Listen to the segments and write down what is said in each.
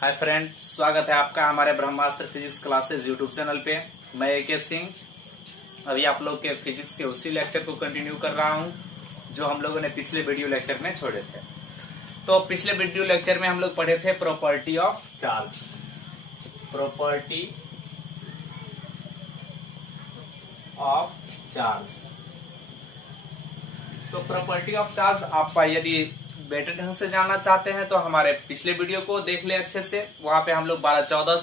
Hi friend, स्वागत है आपका हमारे ब्रह्मास्त्र फिजिक्स क्लासेस यूट्यूब चैनल पे। मैं AK सिंह अभी आप लोग के फिजिक्स के उसी लेक्चर को कंटिन्यू कर रहा हूं जो हम लोगों ने पिछले वीडियो लेक्चर में छोड़े थे। तो पिछले वीडियो लेक्चर में हम लोग पढ़े थे property of charge. Property of charge. तो प्रॉपर्टी ऑफ चार्ज आप यदि बेटर ढंग से जानना चाहते हैं तो हमारे पिछले वीडियो को देख ले अच्छे से। वहां पे हम लोग 12-14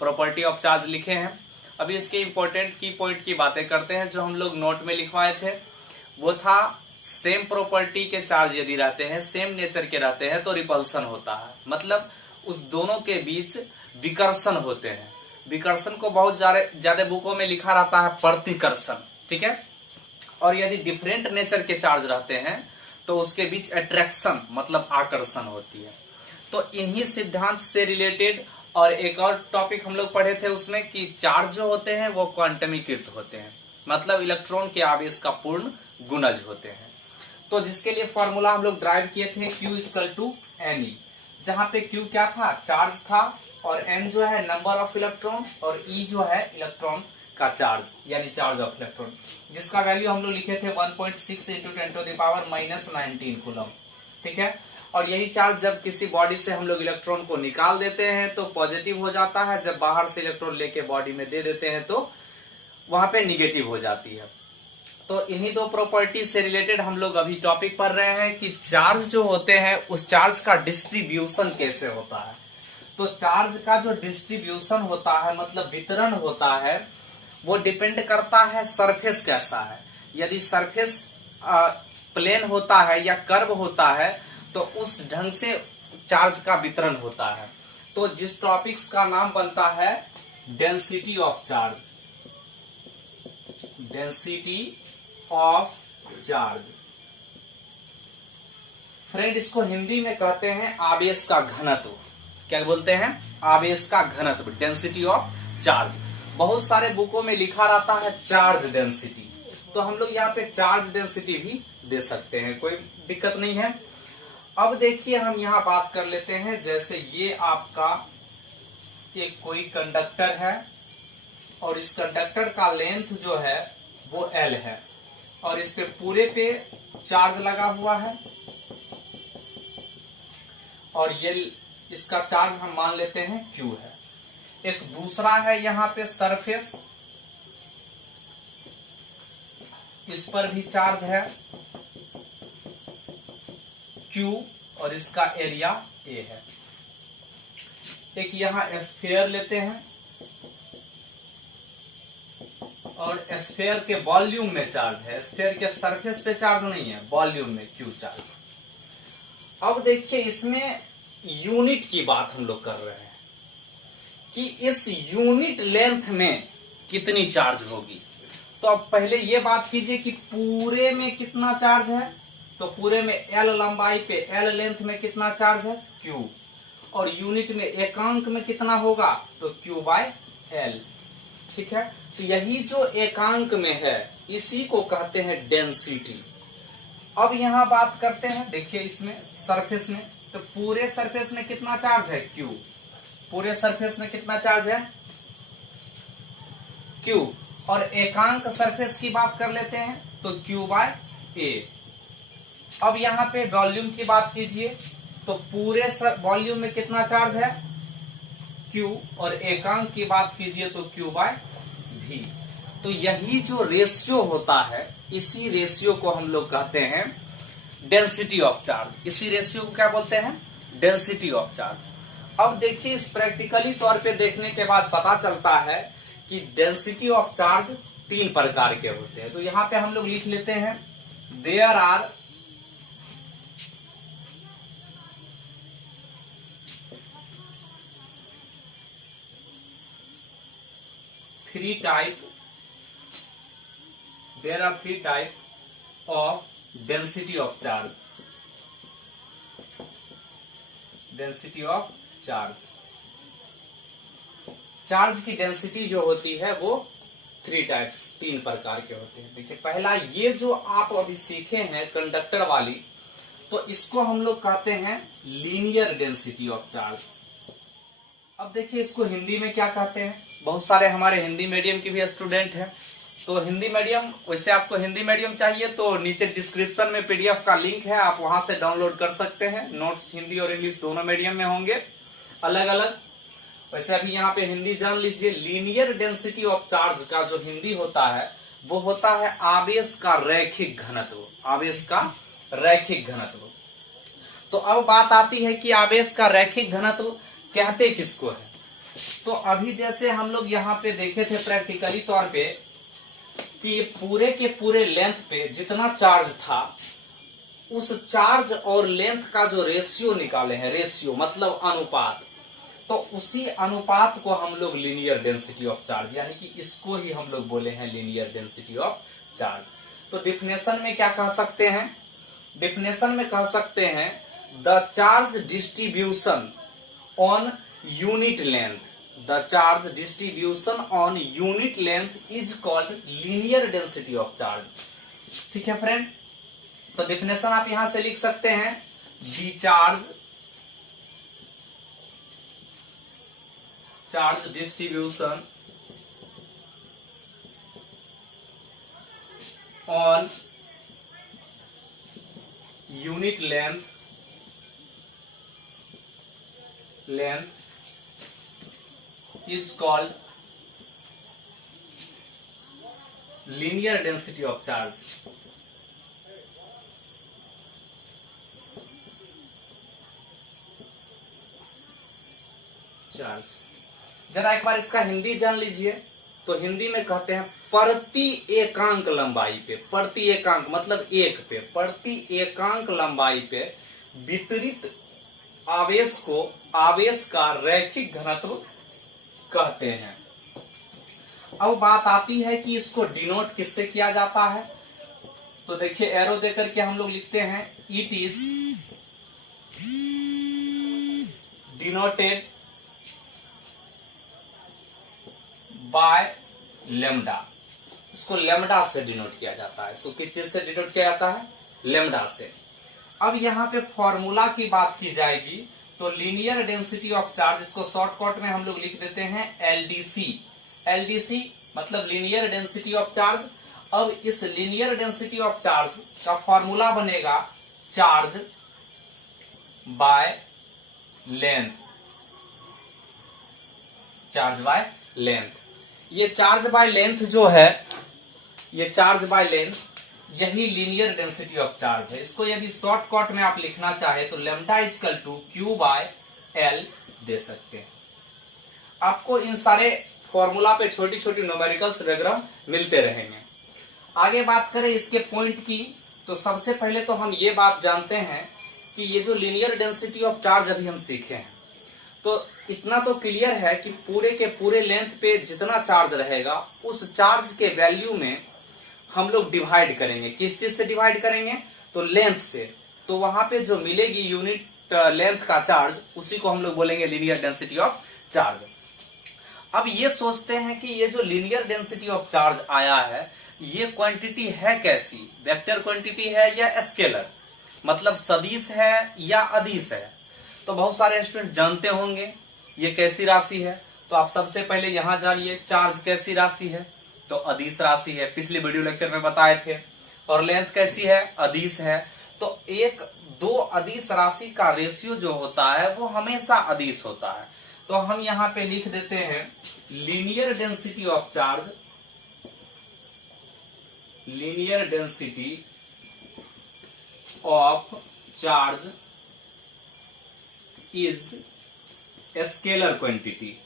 प्रॉपर्टी ऑफ चार्ज लिखे हैं। अभी इसके इंपॉर्टेंट की पॉइंट की बातें करते हैं जो हम लोग नोट में लिखवाए थे। वो था सेम प्रॉपर्टी के चार्ज यदि रहते हैं, सेम नेचर के रहते हैं तो रिपल्सन होता है, मतलब उस दोनों के बीच विकर्षण होते हैं। विकर्षण को बहुत ज्यादा बुकों में लिखा रहता है प्रतिकर्षण, ठीक है। और यदि डिफरेंट नेचर के चार्ज रहते हैं तो उसके बीच अट्रैक्शन मतलब आकर्षण होती है। तो इन्हीं सिद्धांत से रिलेटेड और एक और टॉपिक हम लोग पढ़े थे उसमें कि चार्ज जो होते हैं वो क्वांटमीकृत होते हैं, मतलब इलेक्ट्रॉन के आवेश का पूर्ण गुणज होते हैं। तो जिसके लिए फॉर्मूला हम लोग ड्राइव किए थे Q=Ne, जहां पे Q क्या था, चार्ज था, और N जो है नंबर ऑफ इलेक्ट्रॉन, और E जो है इलेक्ट्रॉन का चार्ज यानी चार्ज ऑफ इलेक्ट्रॉन, जिसका वैल्यू हम लोग लिखे थे 1.6 × 10⁻⁻19 कूलम, ठीक है। और यही चार्ज जब किसी बॉडी से हम लोग इलेक्ट्रॉन को निकाल देते हैं तो पॉजिटिव हो जाता है, जब बाहर से इलेक्ट्रॉन लेके बॉडी में दे देते हैं तो वहां पे निगेटिव हो जाती है। तो इन्हीं दो प्रॉपर्टी से रिलेटेड हम लोग अभी टॉपिक पढ़ रहे हैं कि चार्ज जो होते हैं उस चार्ज का डिस्ट्रीब्यूशन कैसे होता है। तो चार्ज का जो डिस्ट्रीब्यूशन होता है मतलब वितरण होता है वो डिपेंड करता है सरफेस कैसा है। यदि सरफेस प्लेन होता है या कर्व होता है तो उस ढंग से चार्ज का वितरण होता है। तो जिस टॉपिक्स का नाम बनता है density of charge, density of charge. Friend, इसको हिंदी में कहते हैं आवेश का घनत्व। क्या बोलते हैं? आवेश का घनत्व, डेंसिटी ऑफ चार्ज। बहुत सारे बुकों में लिखा रहता है चार्ज डेंसिटी, तो हम लोग यहाँ पे चार्ज डेंसिटी भी दे सकते हैं, कोई दिक्कत नहीं है। अब देखिए हम यहाँ बात कर लेते हैं, जैसे ये आपका एक कोई कंडक्टर है और इस कंडक्टर का लेंथ जो है वो L है और इस पे पूरे पे चार्ज लगा हुआ है, और ये इसका चार्ज हम मान लेते हैं Q है। एक दूसरा है यहाँ पे सरफेस, इस पर भी चार्ज है Q और इसका एरिया A है। एक यहाँ स्फीयर लेते हैं और स्फीयर के वॉल्यूम में चार्ज है, स्फीयर के सरफेस पे चार्ज नहीं है, वॉल्यूम में Q चार्ज। अब देखिए इसमें यूनिट की बात हम लोग कर रहे हैं कि इस यूनिट लेंथ में कितनी चार्ज होगी। तो अब पहले ये बात कीजिए कि पूरे में कितना चार्ज है। तो पूरे में L लंबाई पे, L लेंथ में कितना चार्ज है Q, और यूनिट में एकांक में कितना होगा तो Q/L, ठीक है। तो यही जो एकांक में है इसी को कहते हैं डेंसिटी। अब यहां बात करते हैं, देखिए इसमें सरफेस में, तो पूरे सरफेस में कितना चार्ज है Q, पूरे सरफेस में कितना चार्ज है Q, और एकांक सरफेस की बात कर लेते हैं तो Q/A। अब यहाँ पे वॉल्यूम की बात कीजिए, तो पूरे वॉल्यूम में कितना चार्ज है Q, और एकांक की बात कीजिए तो Q/V। तो यही जो रेशियो होता है इसी रेशियो को हम लोग कहते हैं डेंसिटी ऑफ चार्ज। इसी रेशियो को क्या बोलते हैं? Density of charge. अब देखिए इस प्रैक्टिकली तौर पे देखने के बाद पता चलता है कि डेंसिटी ऑफ चार्ज 3 प्रकार के होते हैं। तो यहां पे हम लोग लिख लेते हैं there are three type of density of charge. Density of charge, charge की डेंसिटी जो होती है वो 3 प्रकार के होते हैं। देखिए पहला ये जो आप अभी सीखे हैं कंडक्टर वाली, तो इसको हम लोग कहते हैं लीनियर डेंसिटी ऑफ चार्ज। अब देखिए इसको हिंदी में क्या कहते हैं। बहुत सारे हमारे हिंदी मीडियम के भी स्टूडेंट हैं, तो हिंदी मीडियम, वैसे आपको हिंदी मीडियम चाहिए तो नीचे डिस्क्रिप्शन में पीडीएफ का लिंक है, आप वहां से डाउनलोड कर सकते हैं। नोट्स हिंदी और इंग्लिश दोनों मीडियम में होंगे अलग अलग। वैसे अभी यहाँ पे हिंदी जान लीजिए। लीनियर डेंसिटी ऑफ चार्ज का जो हिंदी होता है वो होता है आवेश का रैखिक घनत्व। आवेश का रैखिक घनत्व। तो अब बात आती है कि आवेश का रैखिक घनत्व कहते किसको है। तो अभी जैसे हम लोग यहाँ पे देखे थे प्रैक्टिकली तौर पे कि पूरे के पूरे लेंथ पे जितना चार्ज था उस चार्ज और लेंथ का जो रेशियो निकाले हैं, रेशियो मतलब अनुपात, तो उसी अनुपात को हम लोग लीनियर डेंसिटी ऑफ चार्ज, यानी कि इसको ही हम लोग बोले हैं लीनियर डेंसिटी ऑफ चार्ज। तो डिफिनेशन में क्या कह सकते हैं, डिफिनेशन में कह सकते हैं the charge distribution on unit length, the charge distribution on unit length is called linear density of charge. ठीक है फ्रेंड, तो डिफिनेशन आप यहां से लिख सकते हैं the charge distribution on unit length is called linear density of charge। जरा एक बार इसका हिंदी जान लीजिए। तो हिंदी में कहते हैं प्रति एकांक लंबाई पे, प्रति एकांक मतलब एक पे, प्रति एकांक लंबाई पे वितरित आवेश को आवेश का रैखिक घनत्व कहते हैं। अब बात आती है कि इसको डिनोट किससे किया जाता है। तो देखिए एरो देकर के हम लोग लिखते हैं it is denoted by lambda. इसको लेमडा से डिनोट किया जाता है। इसको किस चीज से डिनोट किया जाता है, लेमडा से। अब यहाँ पे फॉर्मूला की बात की जाएगी तो लीनियर डेंसिटी ऑफ चार्ज, इसको शॉर्टकट में हम लोग लिख देते हैं एलडीसी। एलडीसी मतलब लीनियर डेंसिटी ऑफ चार्ज। अब इस लीनियर डेंसिटी ऑफ चार्ज का फॉर्मूला बनेगा charge by length, charge by length. ये चार्ज बाय लेंथ जो है, ये चार्ज बाय लेंथ यही लीनियर डेंसिटी ऑफ चार्ज है। इसको यदि शॉर्टकट में आप लिखना चाहे तो lambda equal to Q by L दे सकते हैं। आपको इन सारे फॉर्मूला पे छोटी छोटी न्यूमेरिकल्स वगैरह मिलते रहेंगे। आगे बात करें इसके पॉइंट की, तो सबसे पहले तो हम ये बात जानते हैं कि ये जो लीनियर डेंसिटी ऑफ चार्ज अभी हम सीखे हैं, तो इतना तो क्लियर है कि पूरे के पूरे लेंथ पे जितना चार्ज रहेगा उस चार्ज के वैल्यू में हम लोग डिवाइड करेंगे। किस चीज से डिवाइड करेंगे, तो लेंथ से। तो वहां पे जो मिलेगी यूनिट लेंथ का चार्ज, उसी को हम लोग बोलेंगे लीनियर डेंसिटी ऑफ चार्ज। अब ये सोचते हैं कि ये जो लीनियर डेंसिटी ऑफ चार्ज आया है ये क्वांटिटी है कैसी, वेक्टर क्वांटिटी है या स्केलर, मतलब सदिश है या अदिश है। तो बहुत सारे स्टूडेंट जानते होंगे ये कैसी राशि है। तो आप सबसे पहले यहां जानिए चार्ज कैसी राशि है, तो अदिश राशि है, पिछले वीडियो लेक्चर में बताए थे। और लेंथ कैसी है, अदिश है। तो एक दो अदिश राशि का रेशियो जो होता है वो हमेशा अदिश होता है। तो हम यहाँ पे लिख देते हैं linear density of charge, linear density of charge is scalar quantity.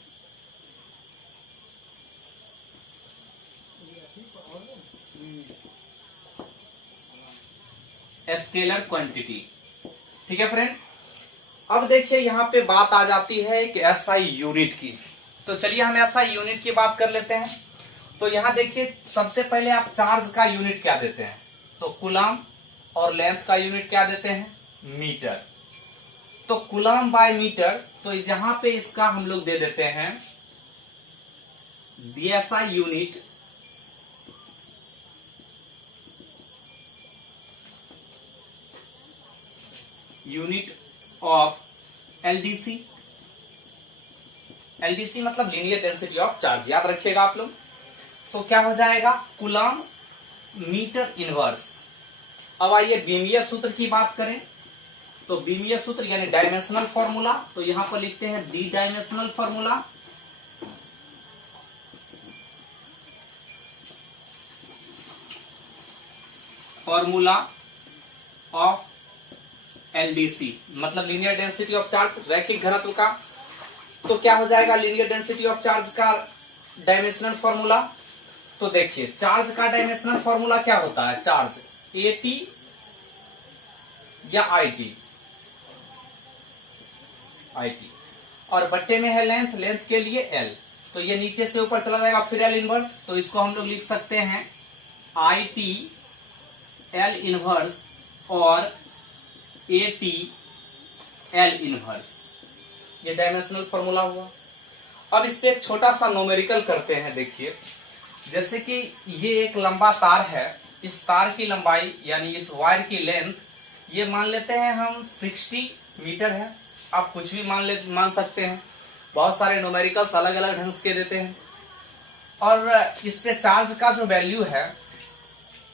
Scalar quantity, ठीक है फ्रेंड। अब देखिए यहाँ पे बात आ जाती है एक एसआई यूनिट की। तो चलिए हम एसआई यूनिट की बात कर लेते हैं। तो यहाँ देखिए सबसे पहले आप चार्ज का यूनिट क्या देते हैं, तो कूलम, और लेंथ का यूनिट क्या देते हैं, मीटर। तो कूलम बाय मीटर, तो यहां पे इसका हम लोग दे देते हैं SI unit unit of LDC. LDC मतलब लीनियर डेंसिटी ऑफ चार्ज, याद रखिएगा आप लोग। तो क्या हो जाएगा, कूलम मीटर इनवर्स। अब आइए बीमीय सूत्र की बात करें, तो बीमीय सूत्र यानी डायमेंशनल फॉर्मूला, तो यहां पर लिखते हैं D dimensional formula. Formula of LDC मतलब लीनियर डेंसिटी ऑफ चार्ज, रैखिक घनत्व का। तो क्या हो जाएगा लीनियर डेंसिटी ऑफ चार्ज का डायमेंशनल फॉर्मूला, तो देखिए चार्ज का डायमेंशनल फॉर्मूला क्या होता है, चार्ज AT या IT, और बट्टे में है लेंथ, लेंथ के लिए L, तो ये नीचे से ऊपर चला जाएगा फिर L इनवर्स, तो इसको हम लोग लिख सकते हैं IT L इनवर्स और AT L इनवर्स, ये डायमेंशनल फॉर्मूला हुआ। अब इस पे एक छोटा सा न्यूमेरिकल करते हैं। देखिए जैसे कि ये एक लंबा तार है, इस तार की लंबाई यानी इस वायर की लेंथ ये मान लेते हैं हम 60 मीटर है, आप कुछ भी मान सकते हैं, बहुत सारे न्यूमेरिकल्स अलग अलग ढंग के देते हैं। और इस पे चार्ज का जो वैल्यू है,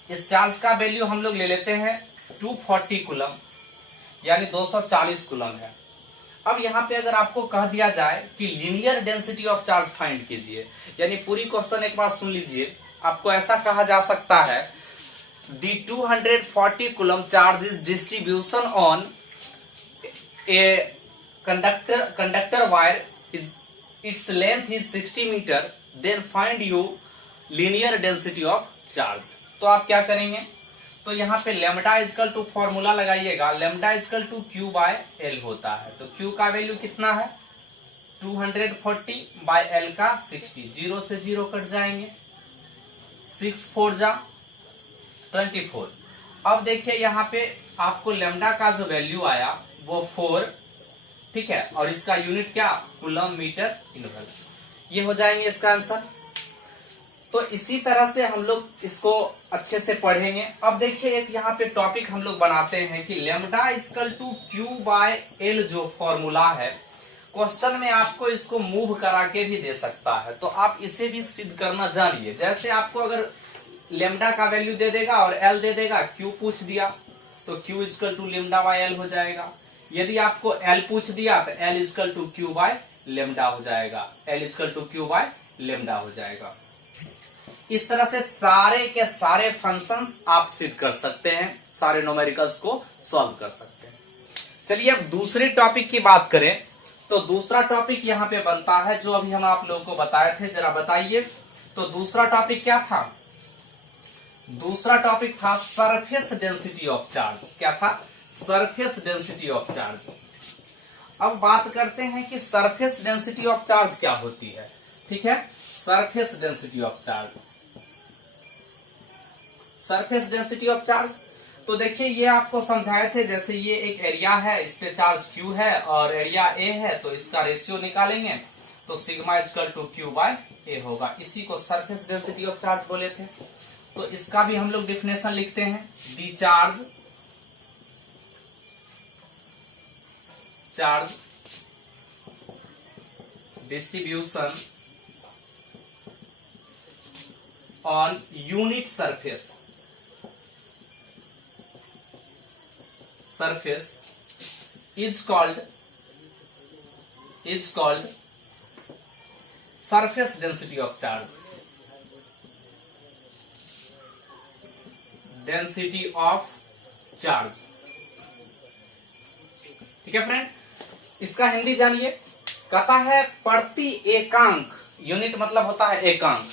इस चार्ज का वैल्यू हम लोग ले लेते हैं 240 कूलम यानी 240 कूलम है। अब यहाँ पे अगर आपको कह दिया जाए कि linear density of charge find कीजिए, यानी पूरी क्वेश्चन एक बार सुन लीजिए, आपको ऐसा कहा जा सकता है the 240 coulomb charge is distribution on a conductor wire is its length is 60 meter, then find you linear density of charge. तो आप क्या करेंगे, तो यहाँ पे लेमडा इजकल टू फॉर्मूला लगाइएगा, lambda equal to Q by L होता है। तो Q का वैल्यू कितना है 240 बाय L का 60, 0 से 0 कट जाएंगे, 6 4 जा 24। अब देखिए यहाँ पे आपको लेमडा का जो वैल्यू आया वो 4, ठीक है, और इसका यूनिट क्या, कूलम मीटर इनवर्स, ये हो जाएंगे इसका आंसर। तो इसी तरह से हम लोग इसको अच्छे से पढ़ेंगे। अब देखिए एक यहाँ पे टॉपिक हम लोग बनाते हैं कि lambda equal to Q by L जो फॉर्मूला है, क्वेश्चन में आपको इसको मूव करा के भी दे सकता है, तो आप इसे भी सिद्ध करना जानिए। जैसे आपको अगर लेमडा का वैल्यू दे देगा और L दे देगा, Q पूछ दिया तो Q equal to lambda by L हो जाएगा। यदि आपको L पूछ दिया तो L equal to Q by lambda हो जाएगा, L equal to Q by lambda हो जाएगा। इस तरह से सारे के सारे फंक्शंस आप सिद्ध कर सकते हैं, सारे न्यूमेरिकल्स को सॉल्व कर सकते हैं। चलिए अब दूसरे टॉपिक की बात करें, तो दूसरा टॉपिक यहाँ पे बनता है जो अभी हम आप लोगों को बताए थे, जरा बताइए। तो दूसरा टॉपिक क्या था, दूसरा टॉपिक था सरफेस डेंसिटी ऑफ चार्ज। क्या था, सरफेस डेंसिटी ऑफ चार्ज। अब बात करते हैं कि सरफेस डेंसिटी ऑफ चार्ज क्या होती है, ठीक है। Surface density of charge, surface density of charge, तो देखिए ये आपको समझाए थे, जैसे ये एक एरिया है, इस पे चार्ज Q है और एरिया A है, तो इसका रेशियो निकालेंगे तो sigma equal to Q by A होगा, इसी को सरफेस डेंसिटी ऑफ चार्ज बोले थे। तो इसका भी हम लोग डिफिनेशन लिखते हैं, the charge distribution on unit surface is called surface density of charge, density of charge, ठीक है फ्रेंड। इसका हिंदी जानिए, कहता है प्रति एकांक, यूनिट मतलब होता है एकांक,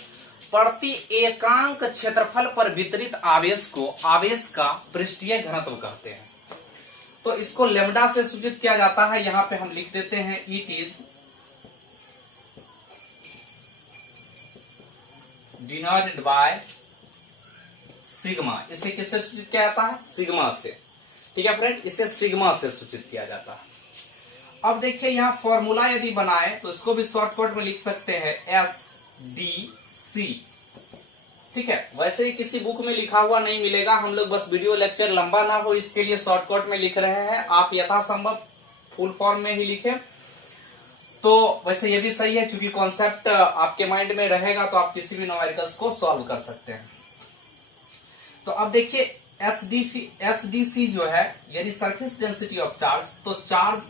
प्रति एकांक क्षेत्रफल पर वितरित आवेश को आवेश का पृष्ठीय घनत्व कहते हैं। तो इसको लेमडा से सूचित किया जाता है, यहां पे हम लिख देते हैं it is denoted by sigma. इसे किससे सूचित किया जाता है, सिग्मा से, ठीक है फ्रेंड, इसे सिग्मा से सूचित किया जाता है। अब देखिए यहां फॉर्मूला यदि बनाए तो इसको भी शॉर्टकट में लिख सकते हैं SDC, ठीक है। वैसे ही किसी बुक में लिखा हुआ नहीं मिलेगा, हम लोग बस वीडियो लेक्चर लंबा ना हो इसके लिए शॉर्टकट में लिख रहे हैं, आप यथासंभव फुल फॉर्म में ही लिखें। तो वैसे ये भी सही है, चूंकि कॉन्सेप्ट आपके माइंड में रहेगा तो आप किसी भी न्यूमेरिकल्स को सॉल्व कर सकते हैं। तो अब देखिए एसडीसी जो है यानी सरफेस डेंसिटी ऑफ चार्ज, तो चार्ज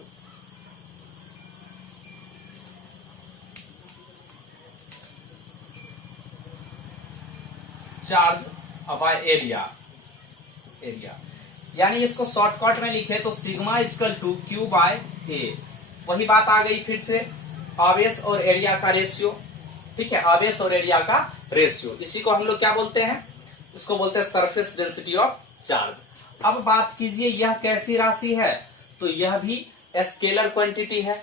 बाय एरिया यानी इसको शॉर्टकट में लिखे तो sigma equal to Q by A. वही बात आ गई फिर से, आवेश और एरिया का रेशियो। ठीक है, आवेश और एरिया का रेशियो, इसी को हम लोग क्या बोलते हैं, इसको बोलते हैं सरफेस डेंसिटी ऑफ चार्ज। अब बात कीजिए यह कैसी राशि है, तो यह भी स्केलर क्वांटिटी है।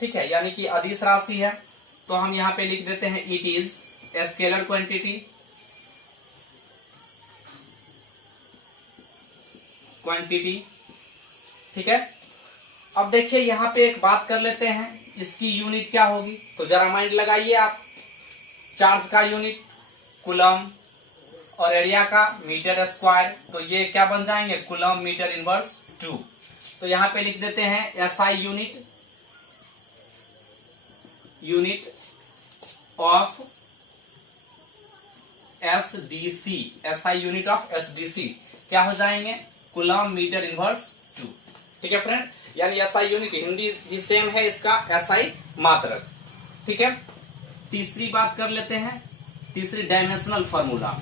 ठीक है, यानी कि अदिश राशि है, तो हम यहां पे लिख देते हैं इट इज स्केलर क्वांटिटी। ठीक है, अब देखिए यहां पे एक बात कर लेते हैं, इसकी यूनिट क्या होगी, तो जरा माइंड लगाइए आप। चार्ज का यूनिट कूलम और एरिया का मीटर स्क्वायर, तो ये क्या बन जाएंगे, कूलम मीटर इनवर्स 2। तो यहां पे लिख देते हैं SI unit of SDC, SI unit of SDC क्या हो जाएंगे, कूलम मीटर इनवर्स 2। ठीक है फ्रेंड, यानी एसआई यूनिट हिंदी भी सेम है इसका, एसआई मात्रक। ठीक है, तीसरी बात कर लेते हैं, तीसरी डायमेंशनल फॉर्मूला।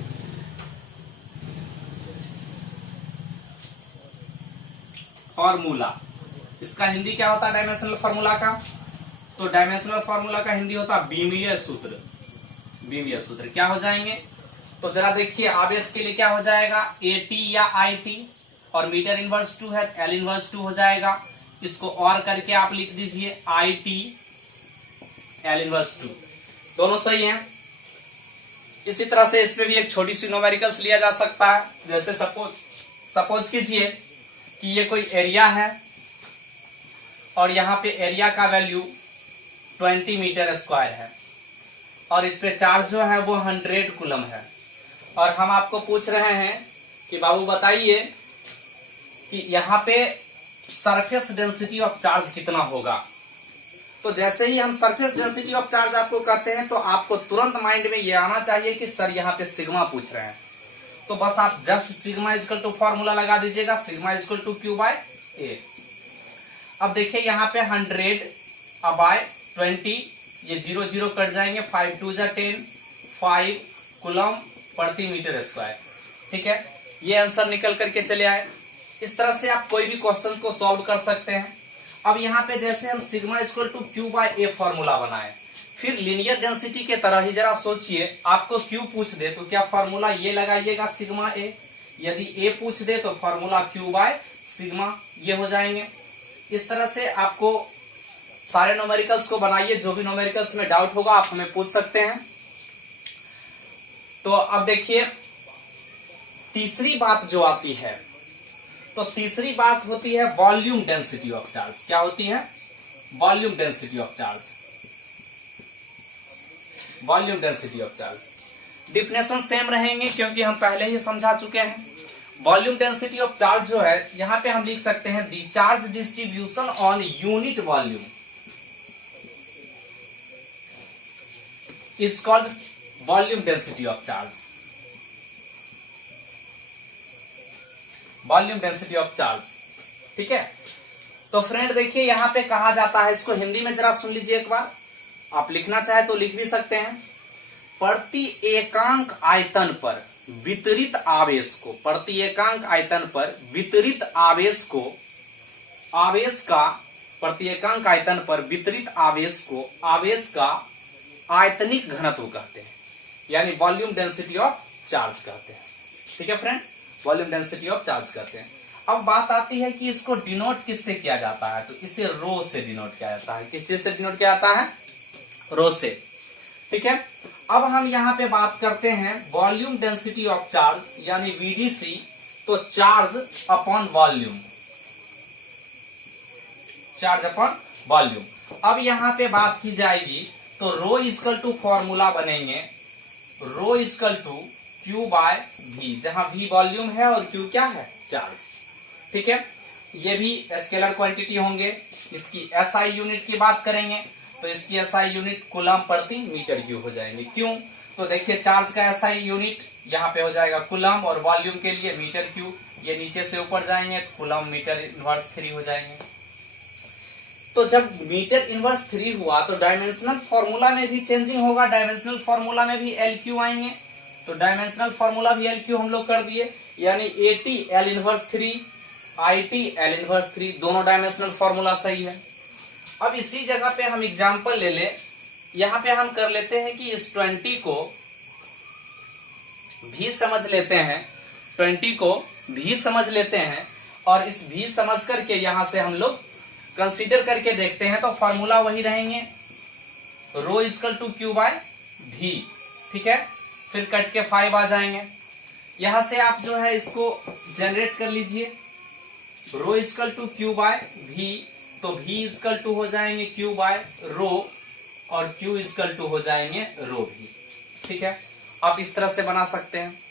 इसका हिंदी क्या होता है डायमेंशनल फॉर्मूला का, तो डायमेंशनल फॉर्मूला का हिंदी होता है बीमीय सूत्र। बीमीय सूत्र क्या हो जाएंगे, तो जरा देखिए आवेश के लिए क्या हो जाएगा, एटी या आईटी, और मीटर इनवर्स 2 है, एल इनवर्स 2 हो जाएगा। इसको और करके आप लिख दीजिए आईटी एल इनवर्स 2, दोनों सही हैं। इसी तरह से इसमें भी एक छोटी सी न्यूमेरिकल्स लिया जा सकता है, जैसे सपोज कीजिए कि ये कोई एरिया है और यहाँ पे एरिया का वैल्यू 20 मीटर स्क्वायर है और इस पे चार्ज जो है वो 100 कूलम है, और हम आपको पूछ रहे हैं कि बाबू बताइए कि यहाँ पे सरफेस डेंसिटी ऑफ चार्ज कितना होगा। तो जैसे ही हम सरफेस डेंसिटी ऑफ चार्ज आपको कहते हैं तो आपको तुरंत माइंड में ये आना चाहिए कि सर यहाँ पे सिग्मा पूछ रहे हैं, तो बस आप just sigma equal to formula लगा दीजिएगा, sigma equal to Q by A. अब देखिए यहाँ पे 100 बाय 20, ये 0 0 कट जाएंगे, 5 2 जा 10, 5 कूलम प्रति मीटर स्क्वायर। ठीक है, ये आंसर निकल करके चले आए। इस तरह से आप कोई भी क्वेश्चन को सॉल्व कर सकते हैं। अब यहाँ पे जैसे हम sigma equal to Q by A formula बनाए, फिर लीनियर डेंसिटी के तरह ही जरा सोचिए, आपको क्यू पूछ दे तो क्या फॉर्मूला ये लगाइएगा सिग्मा ए, यदि ए पूछ दे तो फॉर्मूला क्यू बाय सिग्मा, ये हो जाएंगे। इस तरह से आपको सारे न्यूमेरिकल्स को बनाइए, जो भी न्यूमेरिकल्स में डाउट होगा आप हमें पूछ सकते हैं। तो अब देखिए तीसरी बात जो आती है, तो तीसरी बात होती है वॉल्यूम डेंसिटी ऑफ चार्ज। क्या होती है, volume density of charge. Volume density of charge definition same रहेंगे क्योंकि हम पहले ही समझा चुके हैं। वॉल्यूम डेंसिटी ऑफ चार्ज जो है यहां पे हम लिख सकते हैं the charge distribution on unit volume is called volume density of charge. Volume density of charge, ठीक है। तो फ्रेंड देखिए यहां पे कहा जाता है, इसको हिंदी में जरा सुन लीजिए एक बार, आप लिखना चाहे तो लिख भी सकते हैं। प्रति एकांक आयतन पर वितरित आवेश को, प्रति एकांक आयतन पर वितरित आवेश को, आवेश का प्रति एकांक आयतन पर वितरित आवेश को आवेश का आयतनिक घनत्व कहते हैं, यानी वॉल्यूम डेंसिटी ऑफ चार्ज कहते हैं। ठीक है friend, volume density of charge कहते हैं। अब बात आती है कि इसको डिनोट किससे किया जाता है, तो इसे रो से डिनोट किया जाता है। किस चीज से डिनोट किया जाता है, रो से। ठीक है, अब हम यहां पे बात करते हैं वॉल्यूम डेंसिटी ऑफ चार्ज यानी वीडीसी, तो charge upon volume, charge upon volume. अब यहां पे बात की जाएगी तो रो इक्वल टू फॉर्मूला बनेंगे, rho equal to Q by V, जहां वी वॉल्यूम है और क्यू क्या है, चार्ज। ठीक है, ये भी स्केलर क्वांटिटी होंगे। इसकी एसआई यूनिट की बात करेंगे तो इसकी एसआई यूनिट कूलम प्रति मीटर क्यूब हो जाएंगे। क्यों? तो देखिए चार्ज का एसआई यूनिट यहाँ पे हो जाएगा कूलम, और वॉल्यूम के लिए मीटर क्यूब। ये नीचे से ऊपर जाएंगे तो कूलम मीटर इनवर्स 3 हो जाएंगे। तो जब मीटर इनवर्स 3 हुआ तो डायमेंशनल फॉर्मूला में भी चेंजिंग होगा, डायमेंशनल फॉर्मूला में भी एल क्यू आएंगे। तो डायमेंशनल फॉर्मूला भी एल क्यू हम लोग कर दिए, यानी eighty L inverse 3, IT L inverse 3, दोनों डायमेंशनल फॉर्मूला सही है। अब इसी जगह पे हम एग्जांपल ले ले, यहां पे हम कर लेते हैं कि इस 20 को भी समझ लेते हैं, 20 को भी समझ लेते हैं, और इस भी समझ करके यहां से हम लोग कंसीडर करके देखते हैं। तो फॉर्मूला वही रहेंगे, रो इक्वल टू क्यू बाय भी, ठीक है। फिर कट के 5 आ जाएंगे। यहां से आप जो है इसको जनरेट कर लीजिए, रो इक्वल टू क्यू बाय भी, तो भी इक्वल टू हो जाएंगे क्यू बाय रो, और क्यू इक्वल टू हो जाएंगे रो भी, ठीक है। आप इस तरह से बना सकते हैं।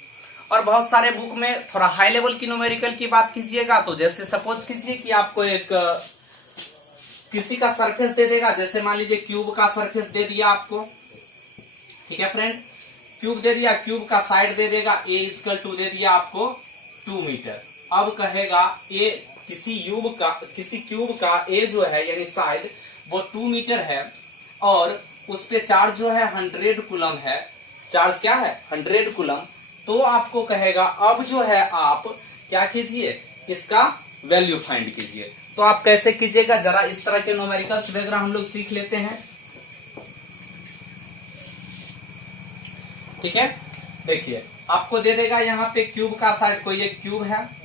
और बहुत सारे बुक में थोड़ा हाई लेवल की न्यूमेरिकल की बात कीजिएगा, तो जैसे सपोज कीजिए कि आपको एक किसी का सरफेस दे देगा, जैसे मान लीजिए क्यूब का सरफेस दे दिया आपको, ठीक है फ्रेंड, क्यूब दे दिया, क्यूब का साइड दे देगा, ए इक्वल टू दे दिया आपको 2 मीटर। अब कहेगा ए किसी क्यूब का ए जो है यानी साइड वो 2 मीटर है, और उस पे चार्ज जो है 100 कूलम है। चार्ज क्या है? 100 कूलम। तो आपको कहेगा अब जो है आप क्या कीजिए, इसका वैल्यू फाइंड कीजिए। तो आप कैसे कीजिएगा, जरा इस तरह के न्यूमेरिकल्स वगैरह हम लोग सीख लेते हैं, ठीक है। देखिए आपको दे देगा यहाँ पे क्यूब का साइड, कोई एक क्यूब है,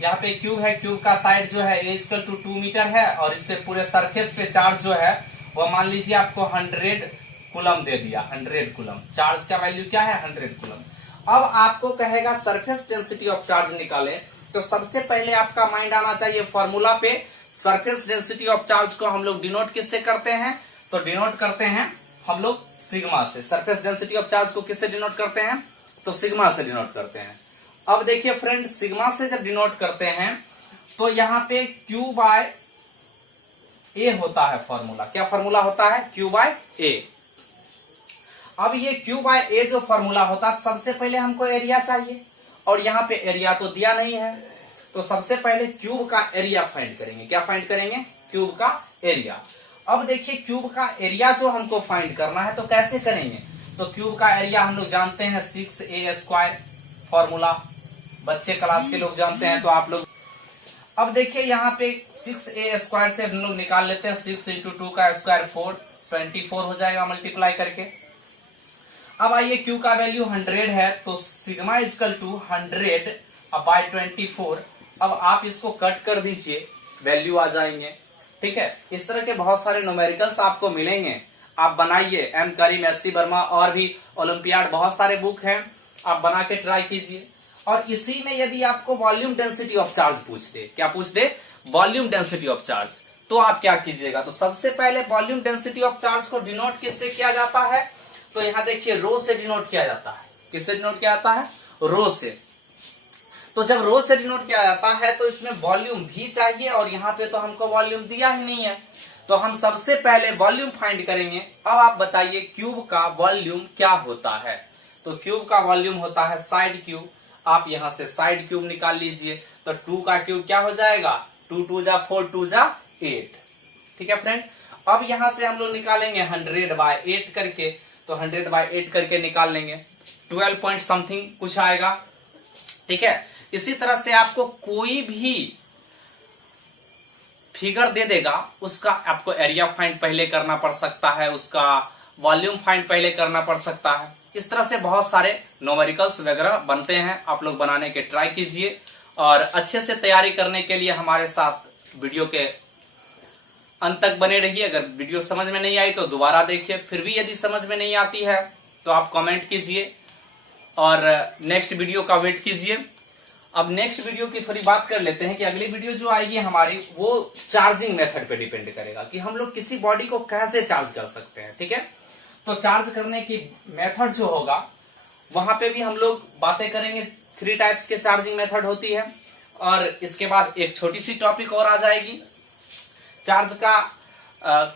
यहाँ पे क्यूब है, क्यूब का साइड जो है ए इक्वल टू 2 मीटर है, और इस पे पूरे सरफेस पे चार्ज जो है वो मान लीजिए आपको 100 कूलम दे दिया, 100 कूलम। चार्ज का वैल्यू क्या है? 100 कूलम। अब आपको कहेगा सरफेस डेंसिटी ऑफ चार्ज निकाले, तो सबसे पहले आपका माइंड आना चाहिए फॉर्मूला पे। सरफेस डेंसिटी ऑफ चार्ज को हम लोग डिनोट किससे करते हैं? तो डिनोट करते हैं हम लोग सिग्मा से। सरफेस डेंसिटी ऑफ चार्ज को किससे डिनोट करते हैं? तो सिग्मा से डिनोट करते हैं। अब देखिए फ्रेंड, सिग्मा से जब डिनोट करते हैं तो यहाँ पे क्यू बाय ए होता है फॉर्मूला। क्या फॉर्मूला होता है? Q by A. अब ये क्यू बाय ए जो फॉर्मूला होता है, सबसे पहले हमको एरिया चाहिए, और यहाँ पे एरिया तो दिया नहीं है, तो सबसे पहले क्यूब का एरिया फाइंड करेंगे। क्या फाइंड करेंगे? क्यूब का एरिया। अब देखिए क्यूब का एरिया जो हमको फाइंड करना है, तो कैसे करेंगे? तो क्यूब का एरिया हम लोग जानते हैं 6a² फॉर्मूला, बच्चे क्लास के लोग जानते हैं, तो आप लोग अब देखिए यहाँ पे 6a² से हम लोग निकाल लेते हैं, 6 × 2 का स्क्वायर 4, 24 हो जाएगा मल्टीप्लाई करके। अब आइए क्यू का वैल्यू 100 है, तो सिग्मा इक्वल टू 100/24। अब आप इसको कट कर दीजिए, वैल्यू आ जाएंगे, ठीक है। इस तरह के बहुत सारे न्यूमेरिकल्स आपको मिलेंगे, आप बनाइए। एम करीम, एस.सी. वर्मा और भी ओलंपियाड बहुत सारे बुक हैं, आप बना के ट्राई कीजिए। और इसी में यदि आपको वॉल्यूम डेंसिटी ऑफ चार्ज पूछ दे, क्या पूछ दे? वॉल्यूम डेंसिटी ऑफ चार्ज, तो आप क्या कीजिएगा? तो सबसे पहले वॉल्यूम डेंसिटी ऑफ चार्ज को डिनोट किससे किया जाता है? तो यहाँ देखिए रो से डिनोट किया जाता है। किससे डिनोट किया जाता है? रो से। तो जब रो से डिनोट किया जाता है तो इसमें वॉल्यूम भी चाहिए, और यहाँ पे तो हमको वॉल्यूम दिया ही नहीं है, तो हम सबसे पहले वॉल्यूम फाइंड करेंगे। अब आप बताइए क्यूब का वॉल्यूम क्या होता है? तो क्यूब का वॉल्यूम होता है साइड क्यूब। आप यहाँ से साइड क्यूब निकाल लीजिए, तो 2 का क्यूब क्या हो जाएगा? 2 2 जा 4, 2 जा 8, ठीक है फ्रेंड। अब यहाँ से हम लोग निकालेंगे 100/8 करके, तो 100/8 करके निकाल लेंगे, 12 पॉइंट समथिंग कुछ आएगा, ठीक है। इसी तरह से आपको कोई भी फिगर दे देगा, उसका आपको एरिया फाइंड पहले करना पड़ सकता है, उसका वॉल्यूम फाइंड पहले करना पड़ सकता है। इस तरह से बहुत सारे न्यूमेरिकल्स वगैरह बनते हैं, आप लोग बनाने के ट्राई कीजिए। और अच्छे से तैयारी करने के लिए हमारे साथ वीडियो के अंत तक बने रहिए। अगर वीडियो समझ में नहीं आई तो दोबारा देखिए, फिर भी यदि समझ में नहीं आती है तो आप कमेंट कीजिए और नेक्स्ट वीडियो का वेट कीजिए। अब नेक्स्ट वीडियो की थोड़ी बात कर लेते हैं कि अगली वीडियो जो आएगी हमारी, वो चार्जिंग मेथड पे डिपेंड करेगा कि हम लोग किसी बॉडी को कैसे चार्ज कर सकते हैं, ठीक है। तो चार्ज करने की मेथड जो होगा वहां पे भी हम लोग बातें करेंगे। 3 टाइप्स के चार्जिंग मेथड होती है, और इसके बाद एक छोटी सी टॉपिक और आ जाएगी चार्ज का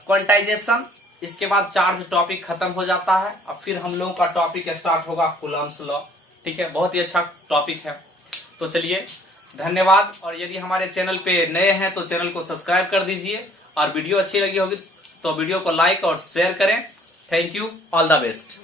क्वांटाइजेशन, इसके बाद चार्ज टॉपिक खत्म हो जाता है। अब फिर हम लोगों का टॉपिक स्टार्ट होगा कूलम्ब्स लॉ। ठीक है, बहुत ही अच्छा टॉपिक है। तो चलिए, धन्यवाद। और यदि हमारे चैनल पे नए हैं तो चैनल को सब्सक्राइब कर दीजिए, और वीडियो अच्छी लगी होगी तो वीडियो को लाइक और शेयर करें। Thank you, all the best.